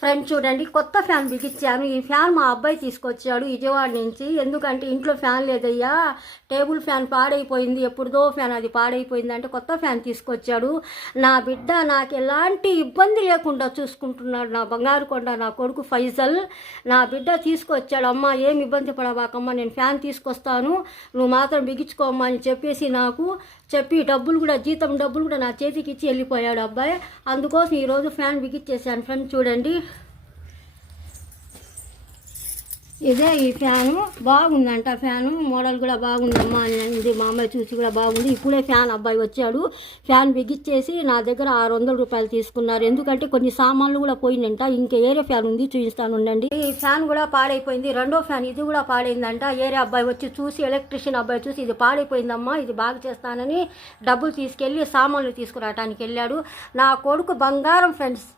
Friend చూడండి, కొత్త fan బిగించాను. ఈ ఫ్యాన్ మా అబ్బాయి తీసుకొచ్చాడు విజయవాడ నుంచి. ఎందుకంటే ఇంట్లో ఫ్యాన్ లేదయ్యా, టేబుల్ ఫ్యాన్ పాడైపోయింది, ఎప్పుడుదో ఫ్యాన్ అది పాడైపోయింది అంటే కొత్త ఫ్యాన్ తీసుకొచ్చాడు. నా బిడ్డ నాకు ఎలాంటి ఇబ్బంది లేకుండా చూసుకుంటున్నాడు. నా బంగారు కొండ నా కొడుకు ఫైజల్ నా బిడ్డ తీసుకొచ్చాడు. అమ్మ ఏం ఇబ్బంది పడవాకమ్మా, నేను ఫ్యాన్ తీసుకొస్తాను, నువ్వు మాత్రం బిగించుకోమ్మా అని చెప్పేసి నాకు చెప్పి జీతం డబ్బులు కూడా నా చేతికి ఇచ్చి వెళ్ళిపోయాడు అబ్బాయి. అందుకోసం ఈరోజు ఫ్యాన్ బిగించేసాను. ఫ్రెండ్ చూడండి, ఇదే ఈ ఫ్యాను బాగుందంట. ఫ్యాను మోడల్ కూడా బాగుందమ్మా ఇది మా అమ్మాయి చూసి కూడా బాగుంది. ఇప్పుడే ఫ్యాన్ అబ్బాయి వచ్చాడు, ఫ్యాన్ బిగించేసి నా దగ్గర 600 రూపాయలు తీసుకున్నారు. ఎందుకంటే కొన్ని సామాన్లు కూడా పోయిందంట. ఇంకా ఏరే ఫ్యాన్ ఉంది, చూపిస్తాను ఉండండి. ఈ ఫ్యాన్ కూడా పాడైపోయింది. రెండో ఫ్యాన్ ఇది కూడా పాడైందంట. ఏరే అబ్బాయి వచ్చి చూసి, ఎలక్ట్రీషియన్ అబ్బాయి చూసి ఇది పాడైపోయిందమ్మా, ఇది బాగా చేస్తానని డబ్బులు తీసుకెళ్ళి సామాన్లు తీసుకురావడానికి వెళ్ళాడు. నా కొడుకు బంగారం ఫ్రెండ్స్.